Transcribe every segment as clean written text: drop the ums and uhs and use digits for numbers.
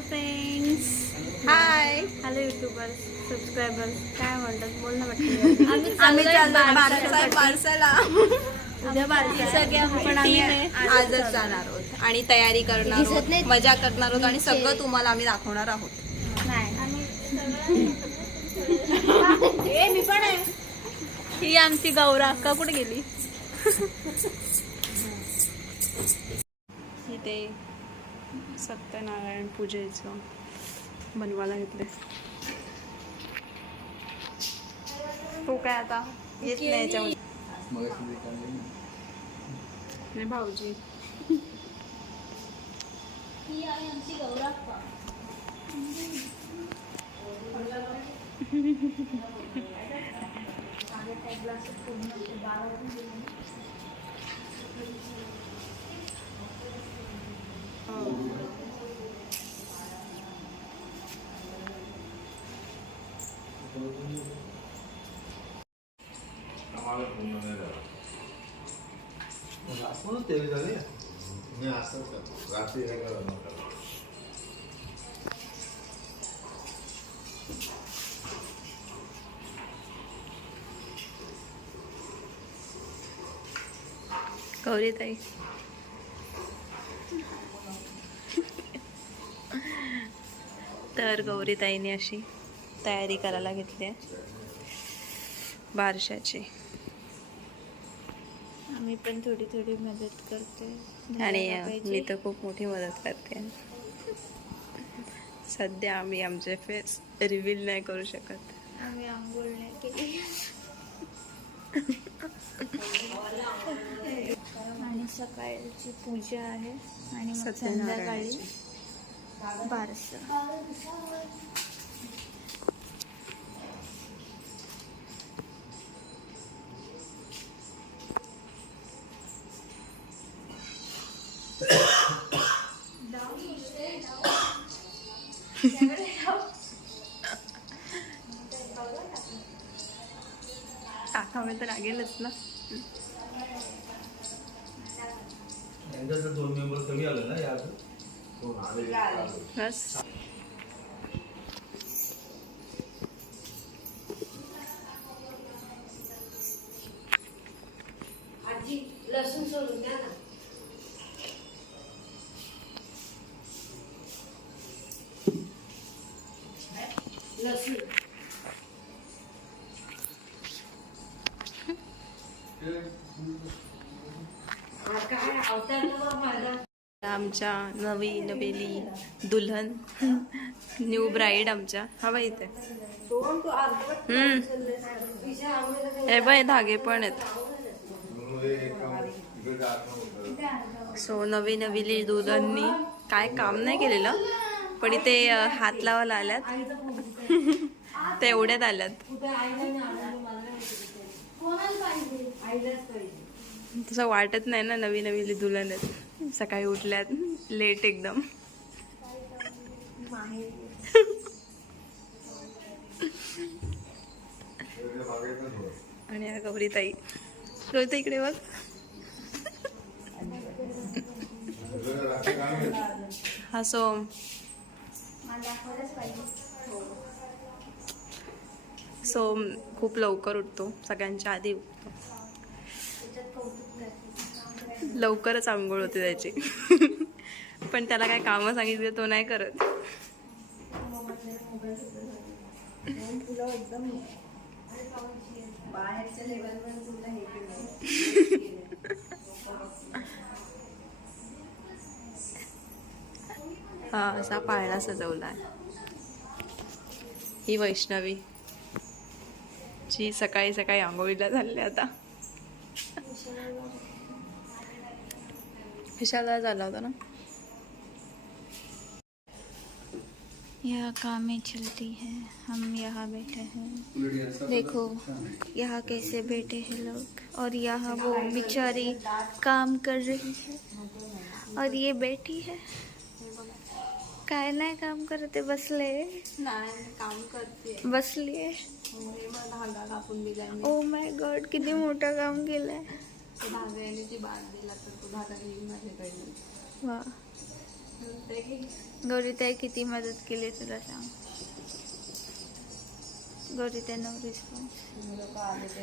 Hello friends, हाय. Hello YouTubers, subscribers, काय म्हणतात बोल ना पटकन. आम्ही चाललोय बारसाला. उद्या बारसा आहे. पण आम्ही आजच जाणार आहोत आणि तयारी करणार आहोत, मजा करणार आहोत आणि सगळं तुम्हाला आम्ही दाखवणार आहोत. मी पण आहे. ही आमची गौरा अक्का कुठे गेली? इथे सत्यनारायण पूजेचं बनवायला घेतले. तो काय आता येत नाही याच्यामध्ये. भाऊजी ही आहे आमची गौरा अक्का. गौरी ताई तर गौरी ताईने अशी तयारी करायला घेतली आहे बारशाची. आम्ही पण थोडी थोडी मदत करते आणि मी तर खूप मोठी मदत करते. सध्या आम्ही आमचे फेस रिव्हील नाही करू शकत. आम्ही आंघोळ नाही केली आणि सकाळची पूजा आहे आणि मग संध्याकाळी बारसा. टाकावे तर लागेलच ना. दोन मेंबर कमी आलं ना या बस लसूण सोडून द्या ना. लसूण काय अवतार ना माझा. आमच्या नवी नवेली दुल्हन न्यू ब्राईड आमच्या हवा इथे. हे बाय धागे पण आहेत. सो नवी नवीली दुल्हननी काय काम नाही केलेलं, पण इथे हात लावायला आल्यात. तेवढ्यात आल्यात. तसं वाटत नाही ना नवी नवीली दुल्हन आहेत. सकाळी उठल्यात लेट एकदम. आणि या गौरीताई रोहित इकडे बघ. हा सोम सोम खूप लवकर उठतो, सगळ्यांच्या आधी उठतो. लवकरच आंघोळ होते त्याची. पण त्याला काय कामं सांगितलं तो नाही करत. हा असा पाळणा सजवलाय. ही वैष्णवी जी सकाळी सकाळी आंघोळीला झाली. आता विशालला झाला होता ना. यह कामें चलती है, हम यहाँ बैठे हैं. देखो यहाँ कैसे बैठे हैं लोग, और यहाँ वो बेचारी काम कर रही है और ये बैठी है. काय नाही काम करते, बसले. काम करते. बसलीये. धागा कापून दिलाय. ओ माय गॉड, किती मोठं काम केलंय. धागा याने ती बांध दिला तर तो धागा घेऊन माझ्याकडे. वा. गौरीताई किती मदत केली तुला सांग. गौरीताई नो रिस्पॉन्स. लोक आले ते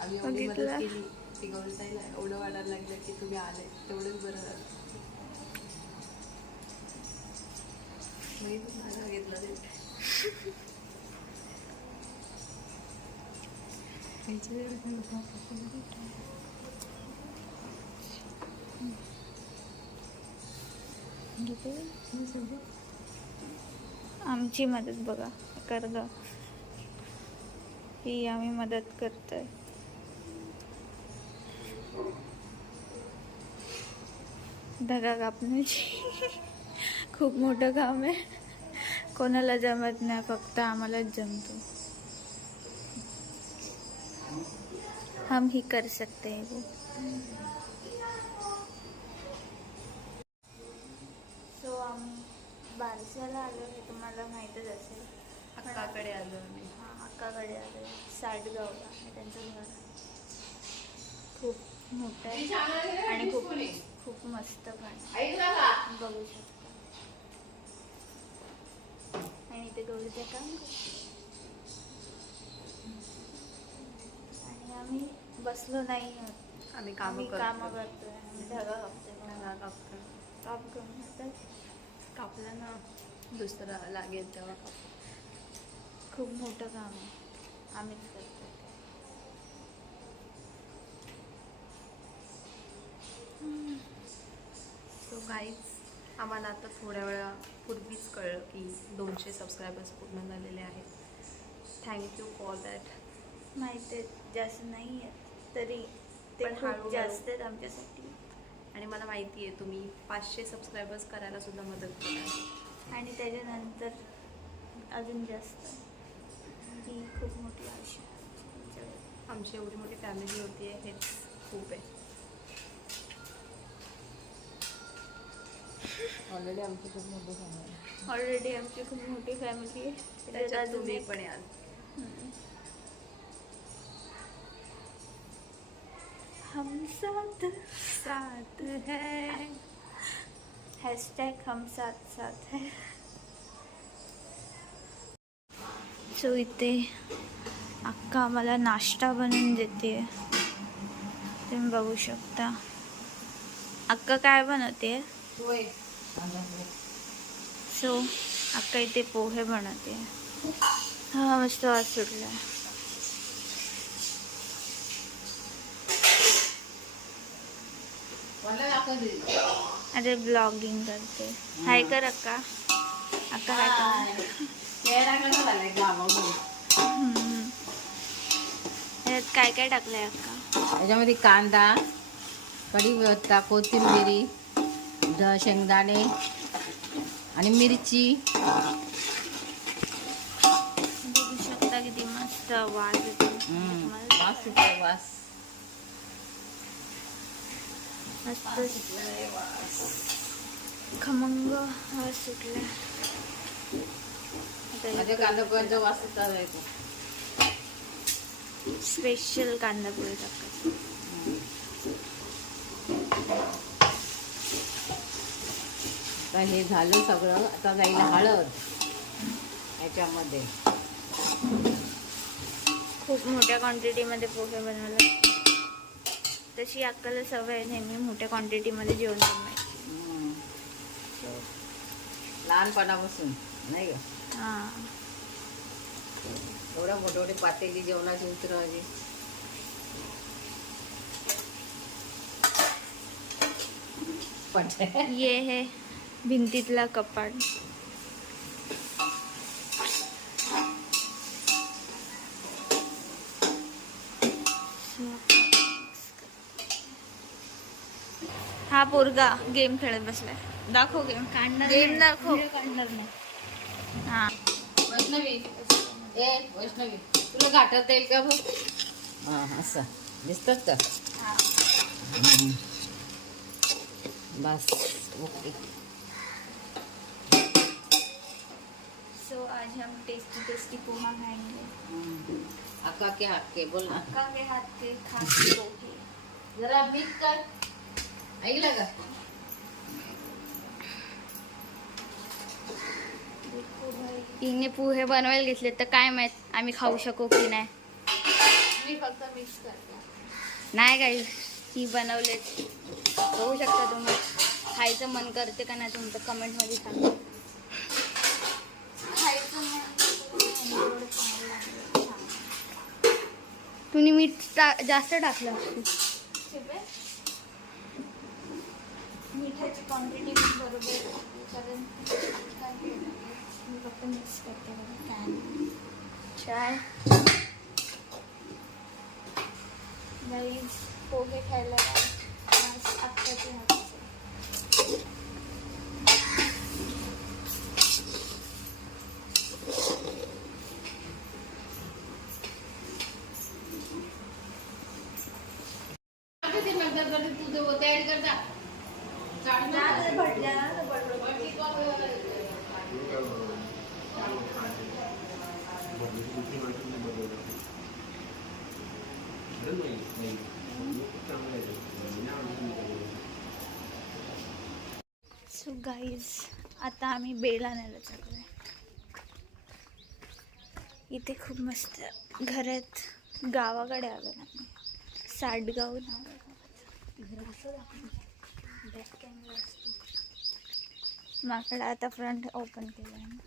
आम्ही एवढी मदत बघितलं? केली ती गौरीताईला एवढं वाटायला लागलं की तुम्ही आले तेवढंच बरं झालं. माझा घेतला ते आमची मदत बघा कर ग. ही आम्ही मदत करतोय. धागा कापण्याची खूप मोठं काम आहे. कोणाला जमत नाही, फक्त आम्हालाच जमतो. हम ही कर सकते हैं वो. सो आम्ही बारशाला आलो हे तुम्हाला माहीतच असेल. अक्काकडे आलो आम्ही. हां, अक्काकडे आलो. साठगावला हे त्यांचं घर. खूप मोठं आहे आणि खूप खूप मस्त पण बघू शकता. आणि इथे गौरीचं काम आणि आम्ही बसलो नाही आहोत. आम्ही कामं कामं करतोय. आम्ही धागा कापतोय. कापतो. काम करून येतात. कापला ना दुसरा लागेल तेव्हा खूप मोठं काम आहे. आम्हीच करतो. सो गाईज आम्हाला आता थोड्या वेळापूर्वीच कळलं की 200 सबस्क्रायबर्स पूर्ण झालेले आहेत. Thank you for that. माहिती आहे जास्त नाही आहेत तरी ते पण खूप हळूहळू. जास्त आहेत आमच्यासाठी. आणि मला माहिती आहे तुम्ही 500 सबस्क्रायबर्स करायला सुद्धा मदत कराल. आणि त्याच्यानंतर अजून जास्त. ही खूप मोठी आशा आहे. आमची एवढी मोठी फॅमिली होती आहे हेच खूप आहे. ऑलरेडी आमची खूप मोठी फॅमिली आहे. ऑलरेडी आमची खूप मोठी फॅमिली आहे. त्याच्यात अजून तुम्ही एक. पण याल. हम साथ साथ है. हॅशटॅग हम साथ साथ है. सो इथे अक्का आम्हाला नाश्ता बनवून देते. तुम्ही बघू शकता. अक्का काय बनवते. सो अक्का इथे पोहे बनवते. हा मस्त वास सुटला. अरे ब्लॉगिंग करते. हाय कर अक्का. अक्का काय यात काय काय टाकलंय अक्का. त्याच्यामध्ये कांदा, कढीपत्ता, कोथिंबिरी, शेंगदाणे आणि मिरची. बघू शकता किती मस्त वास येतो. वास सुटला वास. मस्त खमंग वास सुटला. माझ्या कांदा पोह्यांचा वास सुटला येतो. स्पेशल कांदा पोहे टाकायचे. आता हे झालं सगळं. आता जाईल हळद याच्यामध्ये. खूप मोठ्या क्वांटिटीमध्ये पोहे बनवले. तशी अक्काला सवय आहे नेहमी मोठ्या क्वांटिटीमध्ये जेवण बनवायची. लहानपणापासून नाही का. हां एवढं मोठे मोठे पातेली जेवणाची उतरवायची. पण ये है भिंतीतला कपाट. हा पोरगा गेम खेळत बसलाय. दाखव गेम. गेम दाखव. हा वैष्णवी ए वैष्णवी तुला गाठवता येईल का बघ. हा असं दिसतात का. बस ओके. सो आज हम टेस्टी टेस्टी पोहा खाएंगे. अक्का के हाथ के बोल ना. अक्का के हाथ के खास पोहे. जरा मिक्स कर. ऐकलं का? हिने पोहे बनवायला घेतले तर काय माहित आम्ही खाऊ शकू की नाही. मी फक्त मिक्स करते. नाही काही ती बनवलेत. बघू शकता तुम्ही. खायचं मन करते का नाही तुमचं कमेंटमध्ये सांगा. तुम्ही मीठ जास्त टाकलं. मिठाची क्वांटिटी पण बरोबर कारण मी फक्त मिक्स करते बघा. चाय गाईज पोहे खायला आत्ताचे हाताचे. तुझं तयारी करता सो गाईज आता आम्ही बेल आणायला चाललो आहे. इथे खूप मस्त घर आहेत. गावाकडे आलो ना आम्ही. साडगाव नाव बॅक कॅमेरा असतो माकडा. आता फ्रंट ओपन केलं आहे.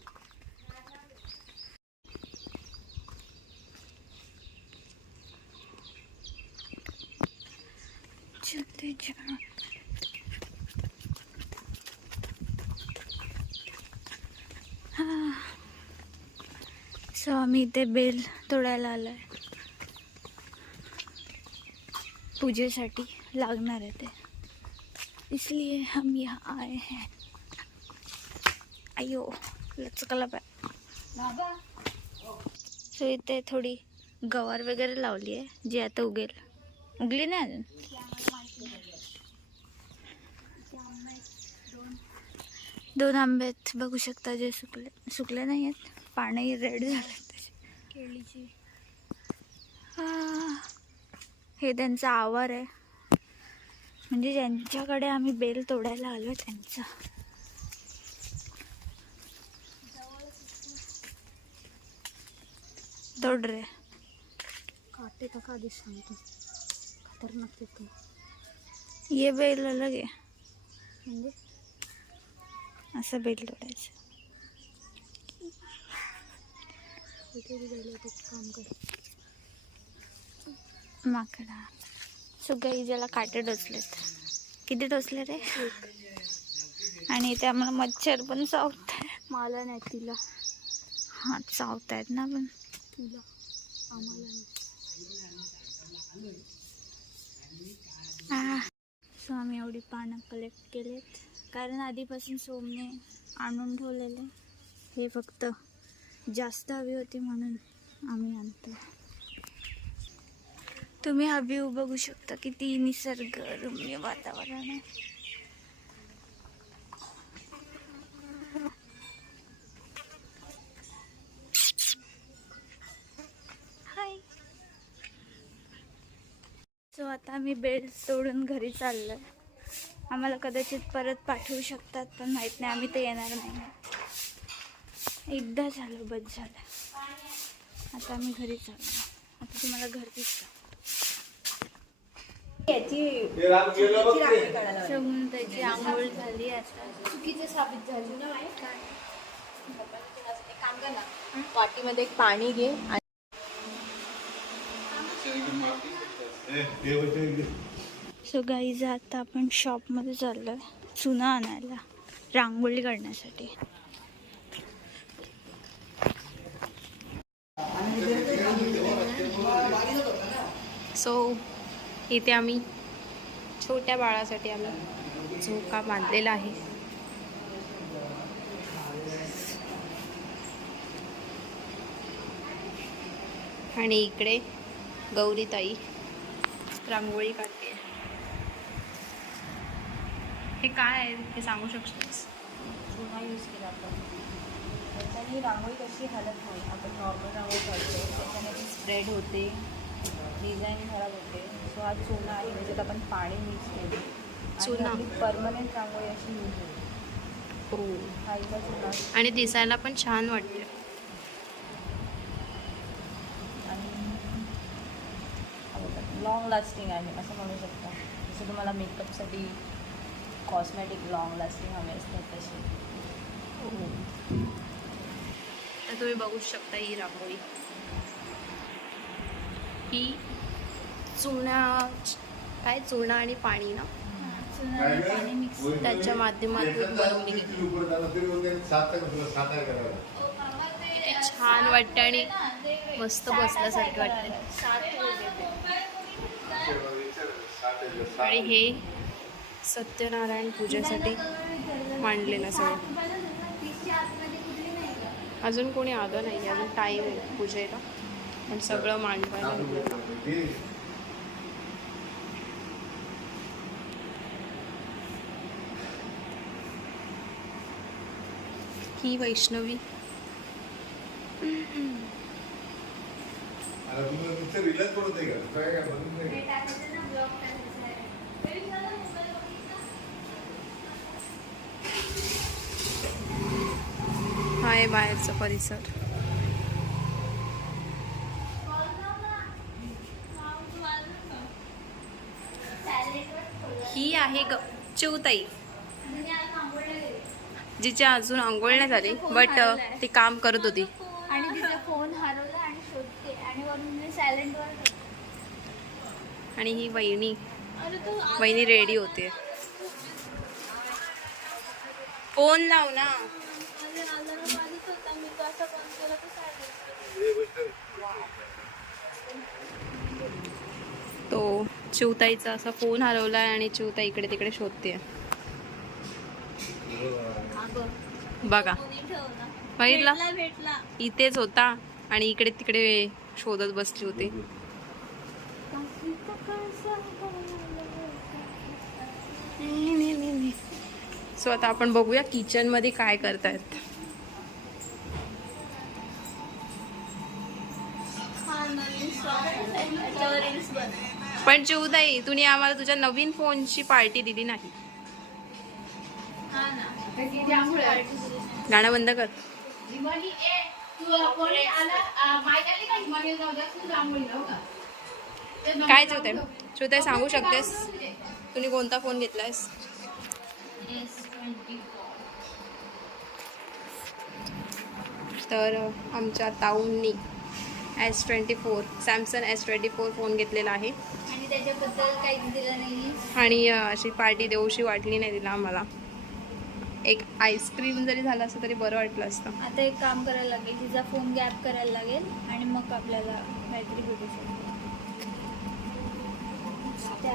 चलते जा. सो आम्ही इथे बेल तोडायला आलो आहे. पूजेसाठी लागणार आहे ते, इसलिए हम यहाँ आए हैं. अयो लचकला पाय. सो इथे थोडी गवार वगैरे लावली आहे जी आता उगेल. उगली नाही अजून. दोन आंबे आहेत बघू शकता जे सुकले नाही आहेत. पाणी रेड झालं त्याचे. केळीची हे त्यांचा आवार आहे म्हणजे ज्यांच्याकडे आम्ही बेल तोडायला आलो त्यांचा. तोड रे. काटे का आधीच सांगतो खतरनाक तिथून. ये बेल अलग आहे म्हणजे असं बेल तोडायचं. काम कर माकडा. सुगाई ज्याला काटे टोचलेत. किती टोचले रे? आणि इथे आम्हाला मच्छर पण चावत आहे. मला नाही तिला. हां चावत आहेत ना पण तुला आम्हाला. सो आम्ही एवढी पानं कलेक्ट केलेत कारण आधीपासून सोमने आणून ठेवलेले. हे फक्त जास्त हवी होती म्हणून आम्ही आणतो. तुम्ही हा व्ह्यू बघू शकता किती निसर्गरम्य वातावरण आहे. हाय. सो आता आम्ही बेल तोडून घरी चाललोय. आम्हाला कदाचित परत पाठवू शकतात पण माहित नाही. आम्ही तर येणार नाही. एकदा झालं बस झालं. आता आम्ही घरी चाललो. आता तुम्हाला घर दिसतं. त्याची आंघोळ झाली. आता चुकीचे साबित झाली ना. काय काम कर ना. वाटीमध्ये एक पाणी घे आणि सो गाईज आता आपण शॉपमध्ये चाललोय चुना आणायला रांगोळी काढण्यासाठी. सो इथे आम्ही छोट्या बाळासाठी आम्ही झोका बांधलेला आहे. आणि इकडे गौरीताई रांगोळी काढते. हे काय आहे हे सांगू शकतोस? चुना यूज केला आपण. त्याच्याने रांगोळी कशी हालत नाही. आपण नॉर्मल रांगोळी काढतो त्याच्याने ती स्प्रेड होते, डिझाईन खराब होते. सो हा चुना आहे त्याच्यात आपण पाणी मिक्स केले चुना परमनंट रांगोळी अशी यूज होईल. हो खायचा चुना आणि दिसायला पण छान वाटते. लॉंग लास्टिंग आहे असं म्हणू शकता. जसं तुम्हाला मेकअपसाठी कॉस्मॅटिक लॉंग लास्टिंग हवे असतात तसे. तर तुम्ही बघू शकता ही रांगोळी, ही चुना आणि पाणी ना त्याच्या माध्यमातून बनवली गेली. किती छान वाटते आणि मस्त बसल्यासारखे वाटते. आणि हे सत्यनारायण पूजेसाठी मांडलेलं सगळं. अजून कोणी आलं नाही, अजून टाईम आहे पूजेला, पण सगळं मांडवायला लागलं. ही वैष्णवी हा आहे बाहेरचा परिसर. ही आहे चिवताई, जिची अजून आंघोळ नाही झाली, बट ती काम करत होती. आणि तिचा फोन हरवला आणि शोधते आणि वरून सायलेंट वर. आणि ही वहिनी रेडी होते. फोन लाव ना. तो चिवताईचा असा फोन हरवलाय आणि चिवताई इकडे तिकडे शोधते. बघा बघितला, इथेच होता आणि इकडे तिकडे शोधत बसली होती. सो आता आपण बघूया किचन मध्ये काय करतायत. पण चिवताई, तुम्ही आम्हाला तुझ्या नवीन फोनची पार्टी दिली नाही. गाणं बंद कर. काय चिवताई सांगू शकतेस तुम्ही कोणता फोन घेतलायस? तर आमच्या ताऊंनी S24 सॅमसंग S24 फोन घेतलेला आहे आणि त्याच्याबद्दल काहीच दिलं नाही. आणि अशी पार्टी देऊशी वाटली नाही तिला आम्हाला. एक आईस्क्रीम जरी झालं असतं तरी बरं वाटलं असतं. आता एक काम करायला लागेल, तिचा फोन गॅप करायला लागेल आणि मग आपल्याला काहीतरी भेटू शकतो.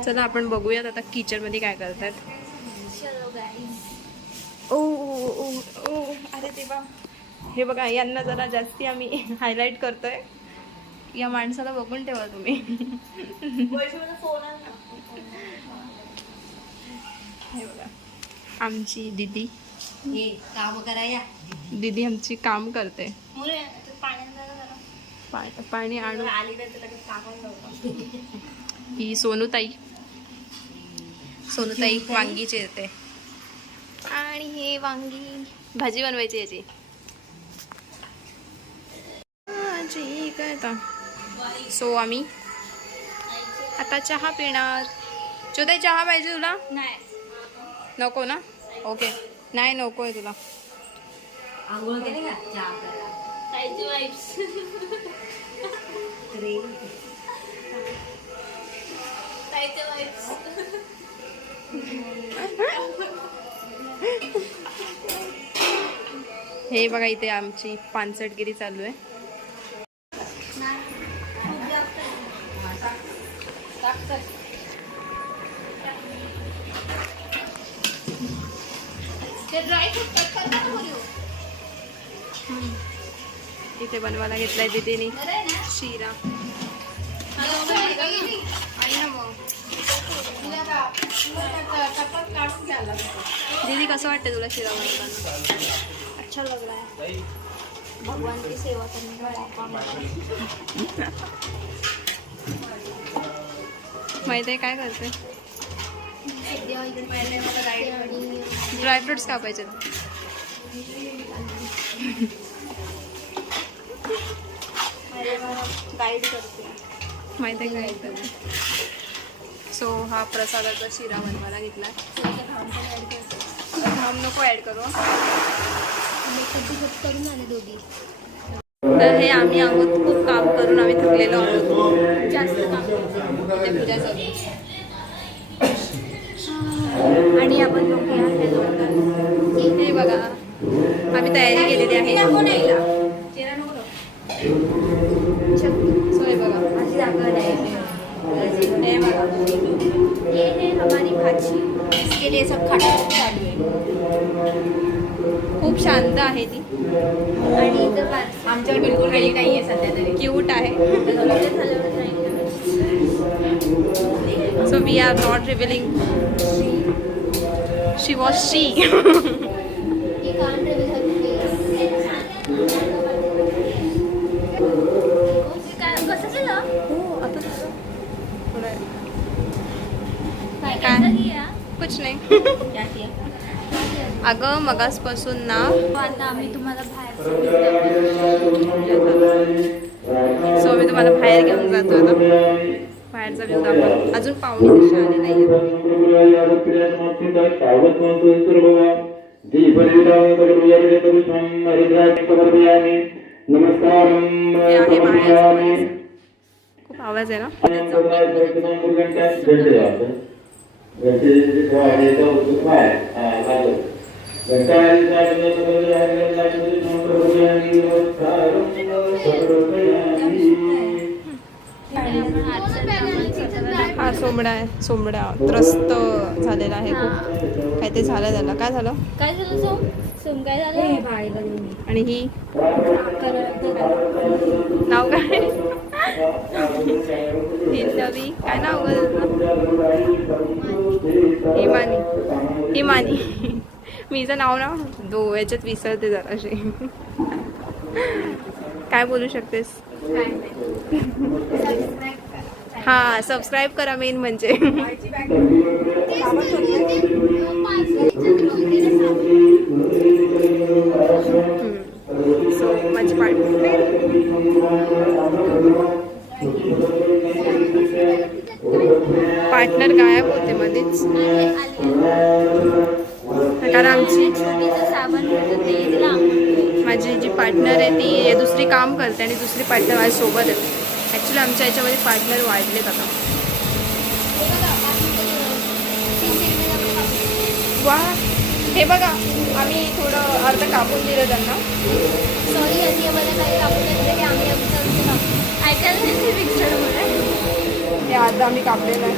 चला आपण बघूयात आता किचन मध्ये काय करतात. चलो गाईज. ओ ओ ओ ओ अरे देवा, हे बघा यांना जरा जास्ती आम्ही हायलाईट करतोय. या माणसाला बघून ठेवा तुम्ही. हे बघा आमची दीदी, काम कराया दीदी आमची काम करते. पाणी आणून. ही सोनूताई वांगी चिरते आणि हे वांगी भाजी बनवायची याची. ठीक आहे आता. सो आम्ही आता चहा पिणार. चिवताई चहा पाहिजे तुला? नाही नको ना? ओके, नाही नको आहे तुला. आंघोळ केली का? चहा हे बघा इथे आमची पानसटगिरी चालू आहे. इथे बनवायला घेतलाय दीदीने शिरा. दीदी कसं वाटतं तुला शिरा बनवताना? अच्छा लग रहा है. भगवान की सेवा करने का मौका मिला. माहिती आहे काय करते? ड्रायफ्रुट्स कापायचे. गाईड करते माहिती आहे गाईड करते. सो हा प्रसादाचा शिरा बनवायला घेतला. थांब नको ॲड करू. करून आले दोघी. तर हे आम्ही आहोत, खूप काम करून आम्ही थकलेलो आहोत. जास्त काम इथे पूजा चालू आहे. आणि आपण बघूया हे बघा आम्ही तयारी केलेली आहे. सो हे बघा हे बघा ये है हमारी भाजी. इसके लिए सब खाना चालू है. खूप शांत आहे ती आणि इथं आमच्यावर बिलकुल काही नाही आहे सध्या तरी. क्यूट आहे. झाल्यावर नाही. So we are not revealing she was she. ये कान रिव्हील करते. कसं केलं? आता थोडं काय काय? किया? कुछ नाही. क्या किया? अगं मगासपासून ना आता आम्ही तुम्हाला बाहेर सो मी तुम्हाला बाहेर घेऊन जातो आता. बाहेरचा व्ह्यू दाखवा. अजून पाहुणे दिशा आले नाही. खूप आवाज आहे ना. हा सोमडा आहे. सोमडा त्रस्त झालेला आहे खूप. काय ते झालं त्याला. काय झालं? काय झालं सोम? सोम काय झालं? आणि ही नाव काय? हिंदवी काय नाव गं? हिमानी. हिमानी. मीचं नाव ना याच्यात विसरते जराशी. काय बोलू शकतेस? हा सबस्क्राईब करा मेन म्हणजे. सो माझी पार्टनर गायब होते मध्येच. कारण आमची माझी जी पार्टनर आहे ती दुसरी काम करते आणि दुसरी पार्टनर माझ्यासोबत आहे. ॲक्च्युली आमच्या याच्यामध्ये पार्टनर वाढलेत आता. वा हे बघा आम्ही थोडं अर्ध कापून दिलं त्यांना. सॉरी आणि आम्हाला काही कापून तरी आम्ही आमचं ऐकायला नाही मिक्सर मला. हे अर्ध आम्ही कापलेलं आहे.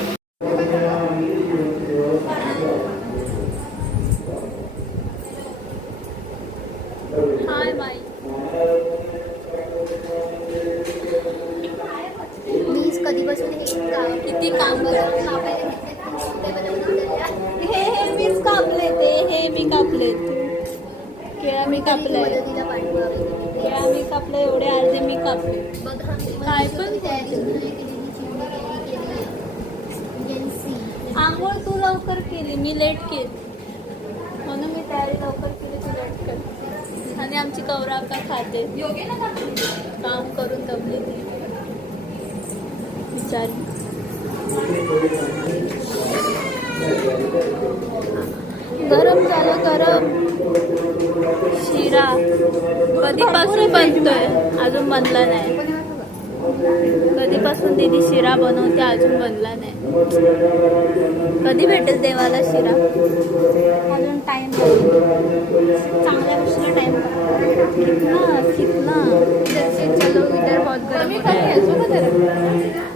हाय बाई. मीच कधीपासून किती काम करत हे मीच कापले ते. हे मी कापले. केळा मी कापले. केळा मी कापले. एवढे अर्धे मी कापले. काय पण आंघोळ तू लवकर केली. मी लेट केली म्हणून मी तयारी लवकर केली. तू लेट केली. आणि आमची कौरा का खाते. काम करून दमली ती बिचारी. गरम झालं गरम. शिरा कधीपासून बनतोय अजून बनला नाही. कधीपासून दीदी शिरा बनवते अजून बनला नाही. कधी भेटेल देवाला शिरा? अजून टाइम चांगल्या गोष्टीला टाइम. कितना जैसे चलो इधर बहुत गर्म है.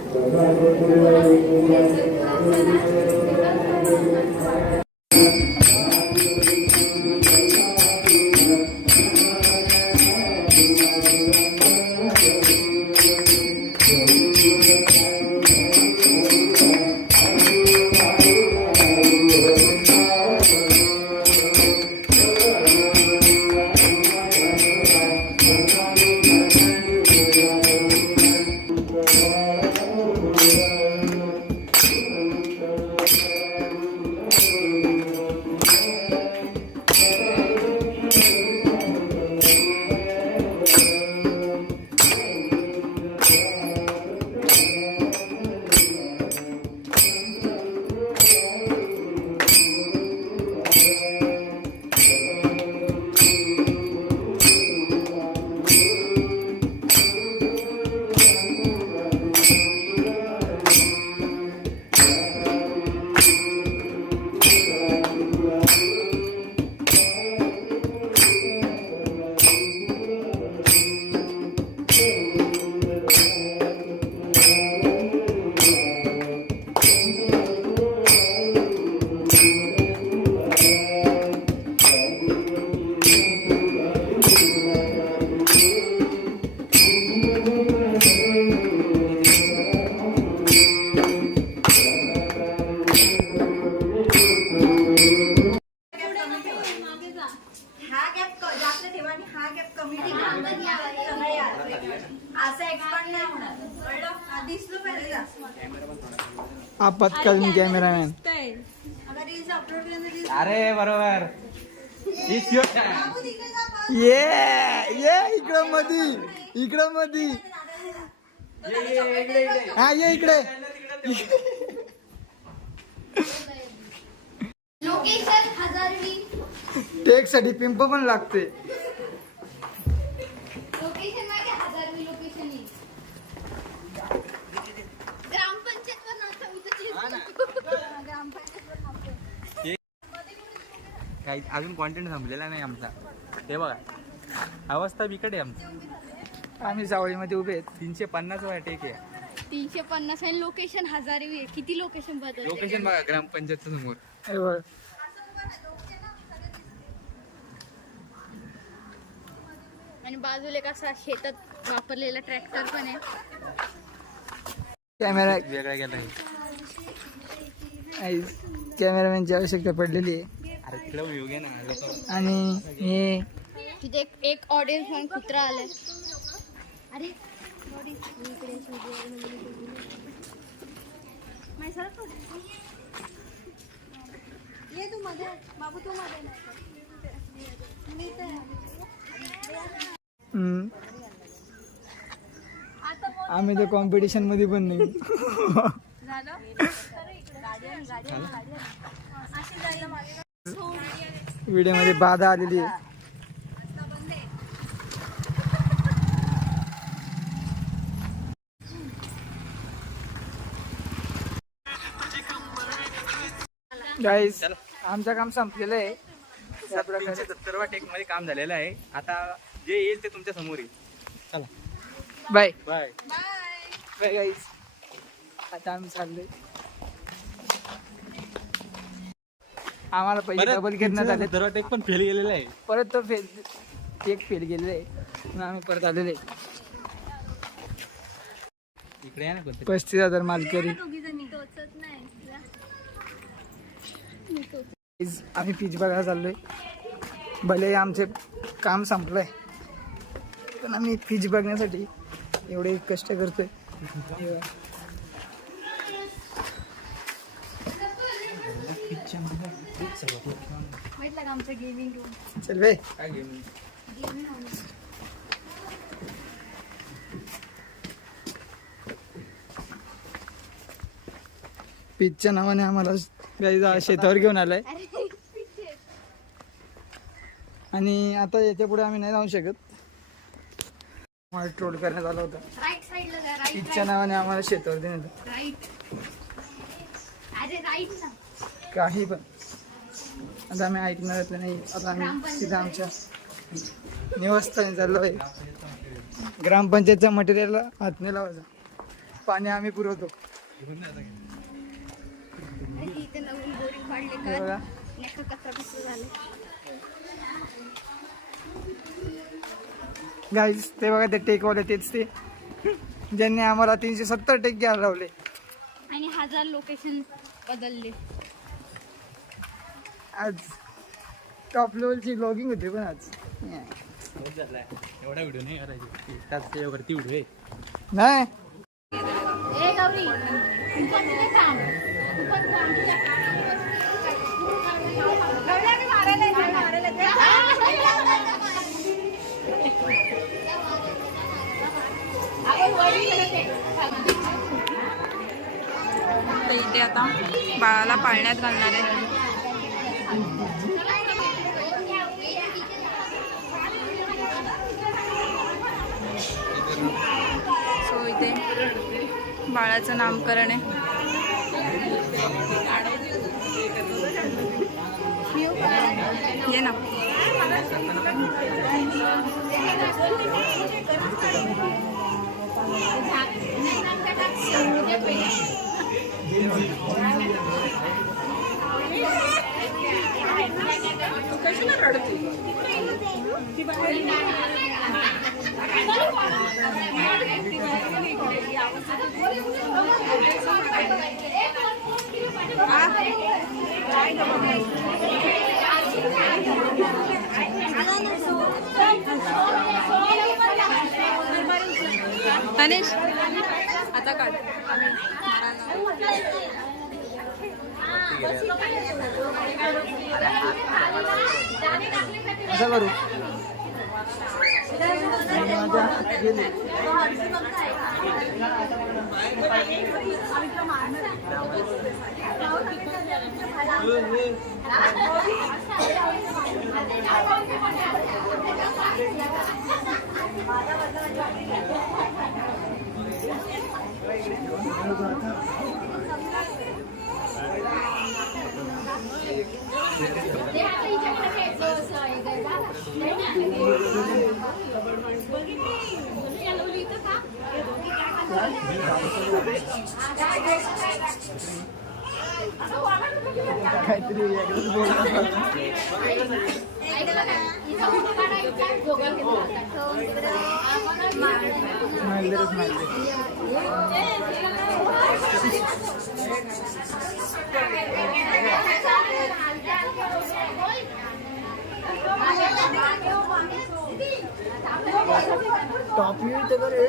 आपत्कालीन कॅमेरामॅन. अरे बरोबर ये इकडं मधी हा ये इकडे. लोकेशन 1000वी. टेक साठी पिंप पण लागते. लोकेशन मागे 1000वी लोकेशन आहे. ग्रामपंचायतवर काही अजून कॉन्टेंट संपलेला नाही आमचा. ते बघा अवस्था बिकट आहे आमची. आम्ही सावळीमध्ये उभे आहेत. 350 वाट टेक आहे. 350 आणि लोकेशन 1000वी आहे. किती लोकेशन बदल? लोकेशन बघा ग्रामपंचायतच्या समोर. हे बघ. आणि बाजूला एक असा शेतात वापरलेला ट्रॅक्टर पण आहे. कॅमेरा वेगळा गेला कॅमेरामॅनची आवश्यकता पडलेली आहे. अरे खेळून येऊ घे ना लोक. आणि हे तिथे एक ऑडियन्स म्हणून कुत्रा आलाय. अरे ये तू मध्ये बाबू, तू मध्ये आम्ही तर कॉम्पिटिशन मध्ये पण नाही. व्हिडिओ मध्ये बाधा आलेली आहे. गाईस आमचं काम संपलेलं आहे. 370 वाट टेक मध्ये काम झालेलं आहे. आता जे येईल ते तुमच्या समोर येईल. चला बाय बाय. बाय गाईस. आता आम्ही चाललोय. आम्हाला पहिले डबल घेण्यात आले. टेक पण फेल गेलेला आहे. परत तो एक फेल गेलेला आहे. म्हणून आम्ही परत आलेले. इकडे आहे ना कोणतरी. 35,000 मालकरी. आम्ही पिच बघायला चाललोय. भले आमचे काम संपलंय पण आम्ही पिच बघण्यासाठी एवढे कष्ट करतोय. आमचं गेमिंग रूम. चल बे. काय घेऊन पिचच्या नावाने आम्हाला काही शेतावर घेऊन आलाय. आणि आता याच्या पुढे आम्ही नाही जाऊ शकत. मला ट्रोल करण्यात आला होता. राईट साईडला जा. राईट पिचच्या नावाने आम्हाला शेतावर देण्यात राईट. अरे राईट ना. काही पण आता आम्ही ऐकणार नाही. आता आम्ही सीधा आमच्या निवासस्थानी चाललो आहे. ग्रामपंचायतच्या मटेरियलला हात नाही लावायचा. पाणी आम्ही पुरवतो. इथे नवीन बोरिंग हे काढले बघा. का नेमकं कचरा पिचरा झालं. गाईज ते बघा ते टेकवाले तेच ते ज्यांनी आम्हाला 370 टेक घ्यायला लावले. आणि 1000 लोकेशन बदलले. आज टॉप लेवलची ब्लॉगिंग होती पण आज एवढा व्हिडिओ नाही करायची. त्यावरती व्हिडिओ आहे. नाही. ए गौरी, तू पण तिथे थांब. तू पण थांब. गौरी मारायला येते. तर इथे आता बाळाला पाळण्यात घालणार आहे. सो इथे बाळाचं नामकरण आहे. ये ना. तनेश आता काढ. असं करू माझ्या हात गेले. काहीतरी वेगळंच बोलतो. टॉप येते बरे.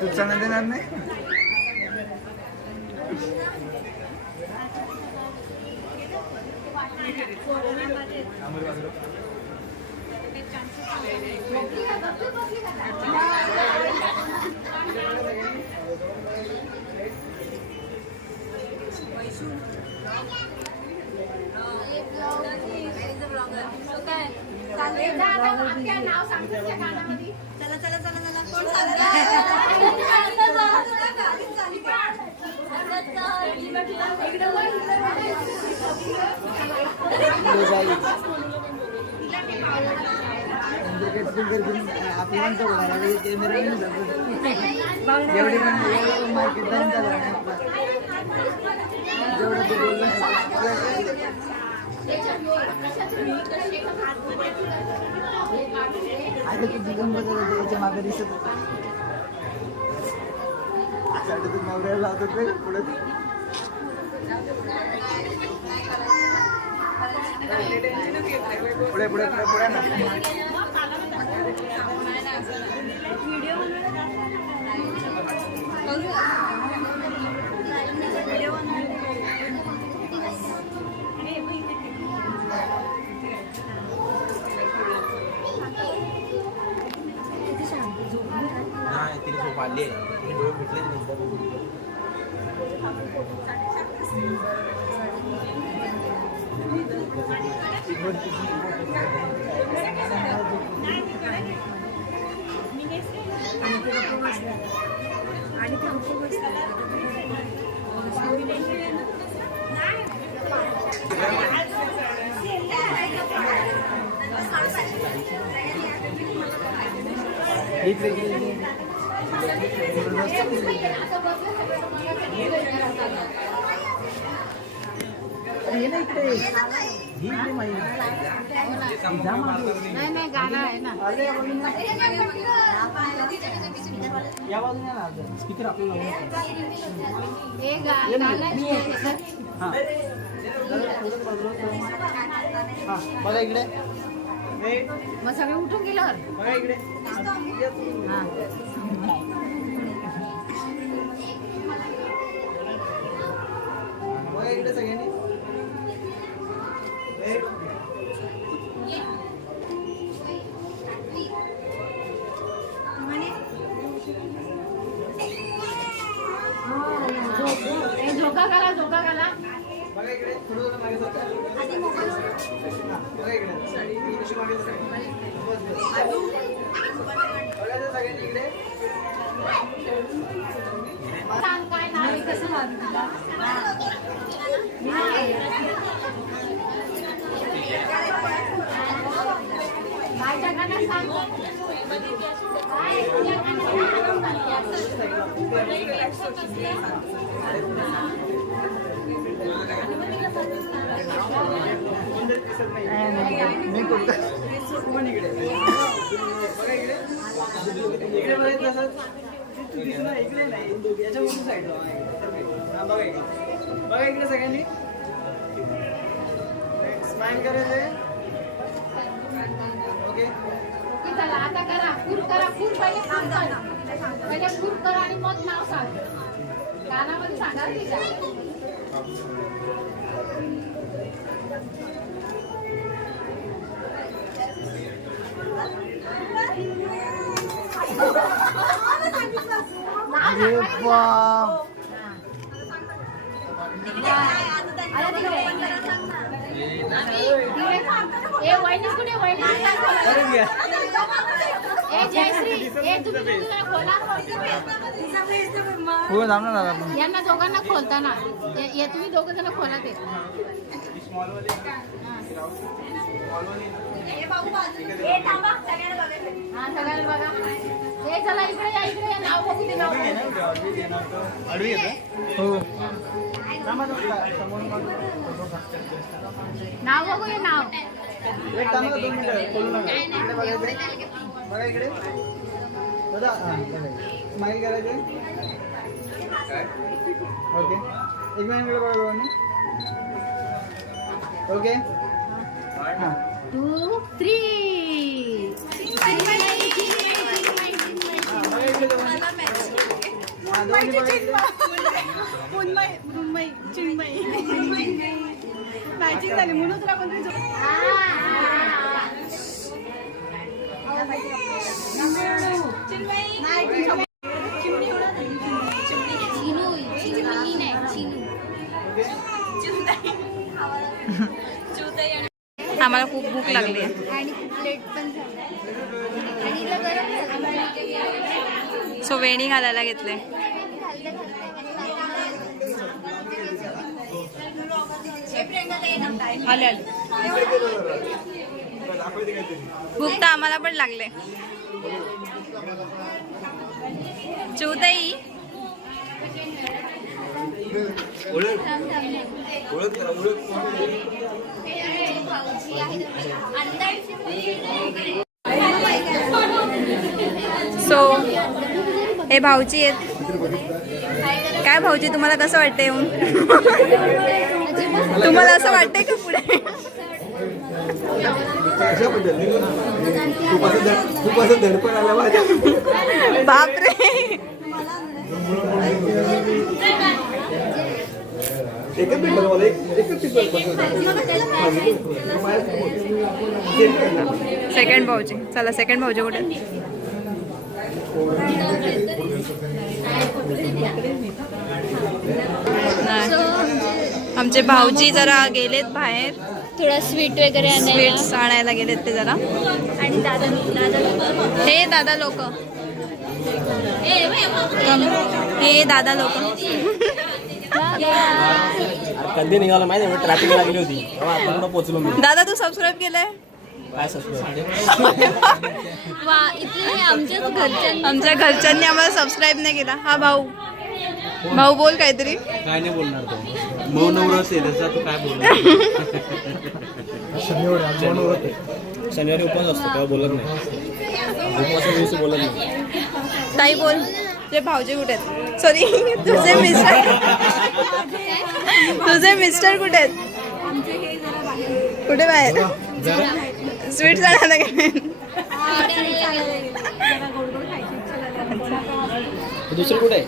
तू चणा देणार नाही. एवढी मार्केट आता तुझी गंमत याच्या मागे दिसत होत. नवऱ्याला लावतो ते पुढे पुढे पुढे पुढे पुढे ना. नाही तिने झोप आली आहे. तिने डोळे फुटले नाही गाणं आहे ना. स्पीकर आपल्याला हे गाणं बघा इकडे. मग सगळे उठून गेल्यावर बघा इकडे. बघा इकडे सगळ्यांनी. म्हणे जोगा घाला जोगा घाला. बघा इकडे थोडं मागे सरका. बघा इकडे थोडीशी मागे सरका. बघा जरा सगळ्यांनी इकडे. सांग काय नाव आहे, कसं नाव आहे तुला? माझ्या गाणं सांग. मी कुठं कोण इकडे बघा इकडे इकडे बघितलं असं तू दिसणार इकडे नाही याच्या वरती साईड बघा इकडे बघा इकडे सगळ्यांनी स्माइल करायचंय ओके चला आता करा पूर करा पूर पहिले पूर करा पहिले पूर करा आणि मग नाव सांग गाण्यामध्ये सांगा ठीक आहे. अरे बाप ए वहिनी कुठे वहिनी ए जयश्री ए तुम्ही खोला हो थांब ना दादा यांना दोघांना खोलता ना हे तुम्ही दोघं जण खोला ते हा सगळ्यांना बघा हे चला इकडे या नाव बघू ते नाव हो नाव बघू हे नाव एक थांबा 2 मिनिटं खोलू नका इकडे बघायचं बघा इकडे दादा स्माइल करायचे ओके एक मिनिट बघा दोघांनी ओके हां 2 3 मॅचिंग झाली म्हणून तुला कोणतरी आम्हाला खूप भूक लागली आहे आणि खूप लेट पण झाला आणि हिला गरम झालं. सो वेणी घालायला घेतले आले आले भूक तर आम्हाला पण लागले चिवताई सो हे भाऊजी आहेत काय भाऊजी तुम्हाला कसं वाटतं येऊन तुम्हाला असं वाटतंय का पुढे खूप असं धडपण आला माझ्या बापरे एकच मिनिट मला एकच सेकंड भाऊजी चला सेकंड भाऊजी कुठे आमचे भाऊजी जरा गेलेत बाहेर थोडा स्वीट वगैरे आणायला स्वीट्स आणायला गेलेत ते जरा आणि दादा हे दादा लोक हे दादा लोक कधी निघाला माहिती आहे ट्रॅफिक लागली होती तेव्हा आता पोहोचलो मी दादा तू सबस्क्राईब केलंय काय सबस्क्राईब वा इथे आमच्याच घरच्या आमच्या घरच्यांनी आम्हाला सबस्क्राईब नाही केला हा भाऊ भाऊ बोल काहीतरी काय नाही बोलणार तो मौन व्रत आहे त्याचा तू काय बोलणार शनिवारी उपवास असतो तेव्हा बोलत नाही उपवासा दिवशी बोलत नाही ताई बोल तुझे भाऊजी कुठे आहेत सॉरी तुझे मिस्टर कुठे आहेत कुठे बाहेर स्वीट्स आणायला गेले दुसरं कुठे आहे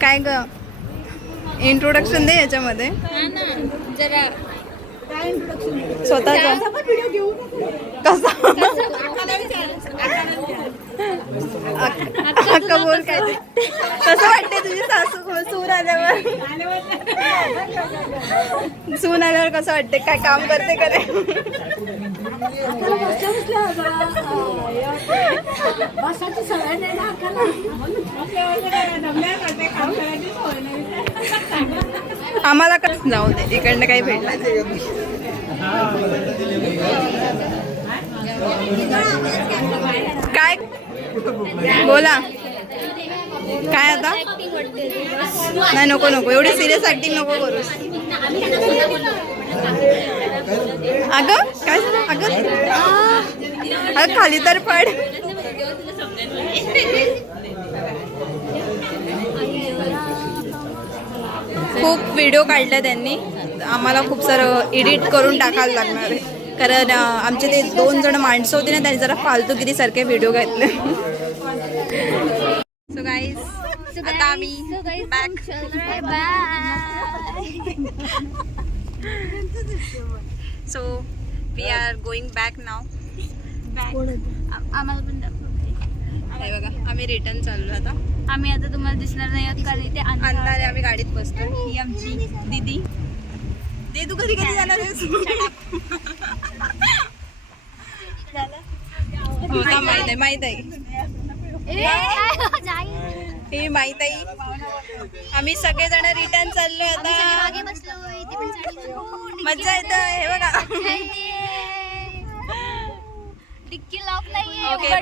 काय ग इंट्रोडक्शन दे याच्यामध्ये जरा स्वतःचा कसा अक्का बोल काय ते. कसं वाटते तुझी सासू सून आल्यावर सून आल्यावर कसं वाटते काय काम करते का नाही? आम्हाला जाऊ दे इकडनं काही भेटलं नाही. काय बोला काय आता नाही नको नको एवढी सिरियस ऍक्टिंग नको करू. अगं काय अगं अगं खाली तर पड. खूप व्हिडिओ काढले त्यांनी आम्हाला खूप सारं एडिट करून टाकायला लागणार आहे कारण आमचे ते 2 जण माणसं होती ना त्यांनी जरा फालतूगिरी सारखे व्हिडिओ घेतले. सो गाईज आता आम्ही back. So we are going back now. आम्हाला पण हे बघा आम्ही रिटर्न चाललो आता. आम्ही आता तुम्हाला दिसणार नाही आहोत कारण इथे अंधार आम्ही गाडीत बसतो. ही आमची दीदी. दे तू कधी कधी जाणार आहेस? हो का माहित आहे माहित आहे हे माहित आहे. आम्ही सगळेजण रिटर्न चाललोय आता. मज्जा येत हे बघा. डिक्की लॉक नाहीये. ओके